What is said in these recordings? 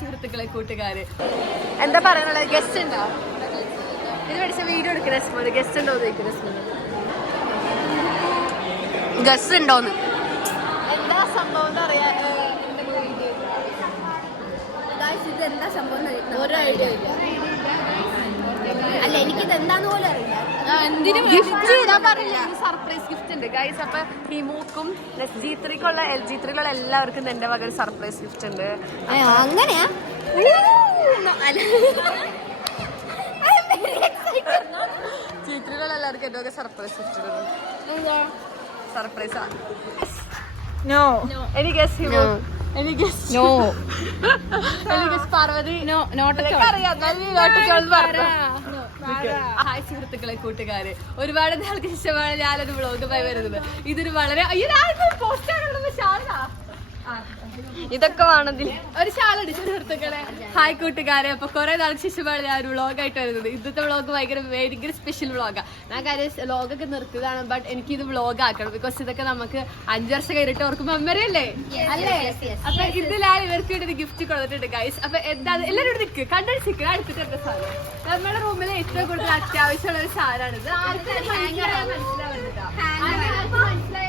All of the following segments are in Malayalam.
സുഹൃത്തുക്കളെ കൂട്ടുകാര്. എന്താ പറയാനുള്ളത്? ഗസ്റ്റ് ഉണ്ടോ? ഇത് പഠിച്ച വീഡിയോ എടുക്കുന്ന രസമാണ് ഗസ്റ്റ് ഉണ്ടോ ചോദിക്കുന്ന രസ്മത് ഗസ്റ്റ് ഉണ്ടോന്ന്? എന്താ സംഭവം എന്ന് അറിയാ ഇതെന്താ സംഭവം ഒരു ഐഡിയ ഇല്ല. അല്ല എനിക്കിത് എന്താന്ന് പോലും അറിയില്ല. ഗിഫ്റ്റ് ഞാൻ പറഞ്ഞില്ല സർപ്രൈസ് ഗിഫ്റ്റ് ഉണ്ട്. ഗൈസ് അപ്പൊ ഹിമൂക്കും ജി ത്രീക്കുള്ള എൽ ജി ത്രീക്കുള്ള എല്ലാവർക്കും എന്റെ വക ഒരു സർപ്രൈസ് ഗിഫ്റ്റ് ഉണ്ട്. അങ്ങനെയാ? ജി ത്രീക്കുള്ള എല്ലാവർക്കും എന്റെ വക സർപ്രൈസ് ഗിഫ്റ്റ് ഉണ്ട്. Surprise no any guess Himu any guess no any guess Parvathi no not അറിയാം. നല്ല നോട്ടിക്കോൾ പറഞ്ഞു ഹായ് സുഹൃത്തുക്കളെ കൂട്ടുകാരെ. ഒരുപാട് നാൾക്ക് ശേഷമാണ് ഞാനൊരു വ്ളോഗുമായി വരുന്നത്. ഇതൊരു വളരെ അയ്യോ പോസ്റ്റ് ആണുള്ളത് ഷാളാ ഇതൊക്കെ വേണതിൽ ഒരു ഷാളുണ്ട് സുഹൃത്തുക്കളെ ഹായ് കൂട്ടുകാരെ. അപ്പൊ കുറെ നാൾക്ക് ശേഷമാണ് ഞാൻ ഒരു വ്ളോഗായിട്ട് വരുന്നത്. ഇന്നത്തെ വ്ളോഗ് ഭയങ്കര ഭയങ്കര സ്പെഷ്യൽ വ്ളോഗാ. ഞാൻ കാര്യം വ്ളോഗൊക്കെ നിർത്തിയതാണ് ബട്ട് എനിക്ക് ഇത് വ്ളോഗ് ആക്കണം ബിക്കോസ് ഇതൊക്കെ നമുക്ക് അഞ്ചു വർഷം കഴിഞ്ഞിട്ട് ഓർക്ക് മെമ്മറി അല്ലേ? അല്ലേ അപ്പൊ ഇതിലാണ് ഇവർക്ക് വേണ്ടി ഗിഫ്റ്റ് കൊടുത്തിട്ടുണ്ട് ഗൈസ് അപ്പൊ എന്താ എല്ലാവരും നിൽക്ക് കണ്ടടിച്ചിരിക്കുക അടുത്തിട്ട് സാധനം. നമ്മുടെ റൂമിൽ ഏറ്റവും കൂടുതൽ അത്യാവശ്യമുള്ള ഒരു സാധനമാണ് ഇത്. ആർക്കും മനസ്സിലാവുന്നുണ്ടോ മനസ്സിലായ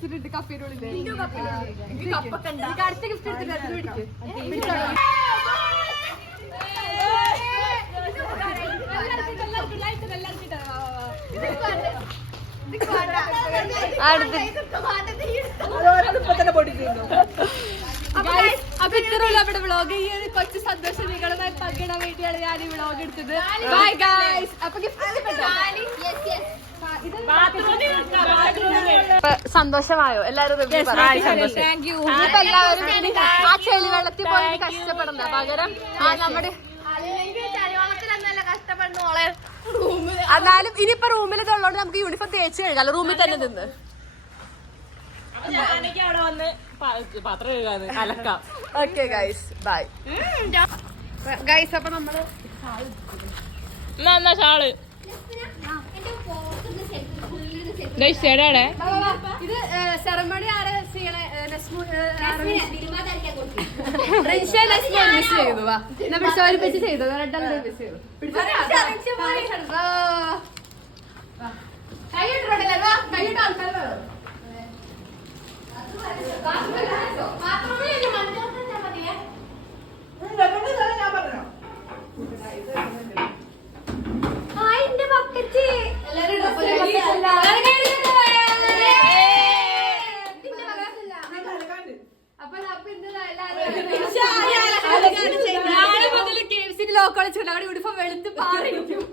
വെച്ചിട്ടുണ്ട് കപ്പിന്റെ ഉള്ളിൽ അടുത്ത ഗിഫ്റ്റ് എടുത്തിട്ട് അതിന് അപ്പൊ ഇത്രയുള്ള നമ്മുടെ വ്ളോഗ് ഈ ഒരു കൊച്ചു സന്തോഷം നിങ്ങളുമായി പങ്കിടാൻ വേണ്ടിയാണ് ഞാൻ ഈ വ്ളോഗ് എടുത്തത്. ബൈ ഗൈസ് അപ്പൊ സന്തോഷമായോ? എല്ലാരും എല്ലാവരും ആ ചെളി വെള്ളത്തിൽ പോയി കഷ്ടപ്പെടണ്ട. പകരം ആ നമ്മുടെ എന്നാലും ഇനിയിപ്പോ റൂമിൽ ഇതുള്ളതുകൊണ്ട് നമുക്ക് യൂണിഫോം തേച്ച് കഴിഞ്ഞാലോ റൂമിൽ തന്നെ നിന്ന്. എനിക്ക് അവിടെ വന്ന് പ- പാത്രം കഴുകാന്ന് അലക്കാം. ഓക്കെ ഗൈസ് ബൈ ഗൈസ് അപ്പൊ നമ്മൾ എന്നാ എന്നാ ഷാൾ? ഗൈസ് എടാടെ ഇത് സെറമണി ആരെ ചെയ്തു ചെയ്തു കോളേജ് യൂണിഫോം എടുത്ത് പാറിയിരിക്കും.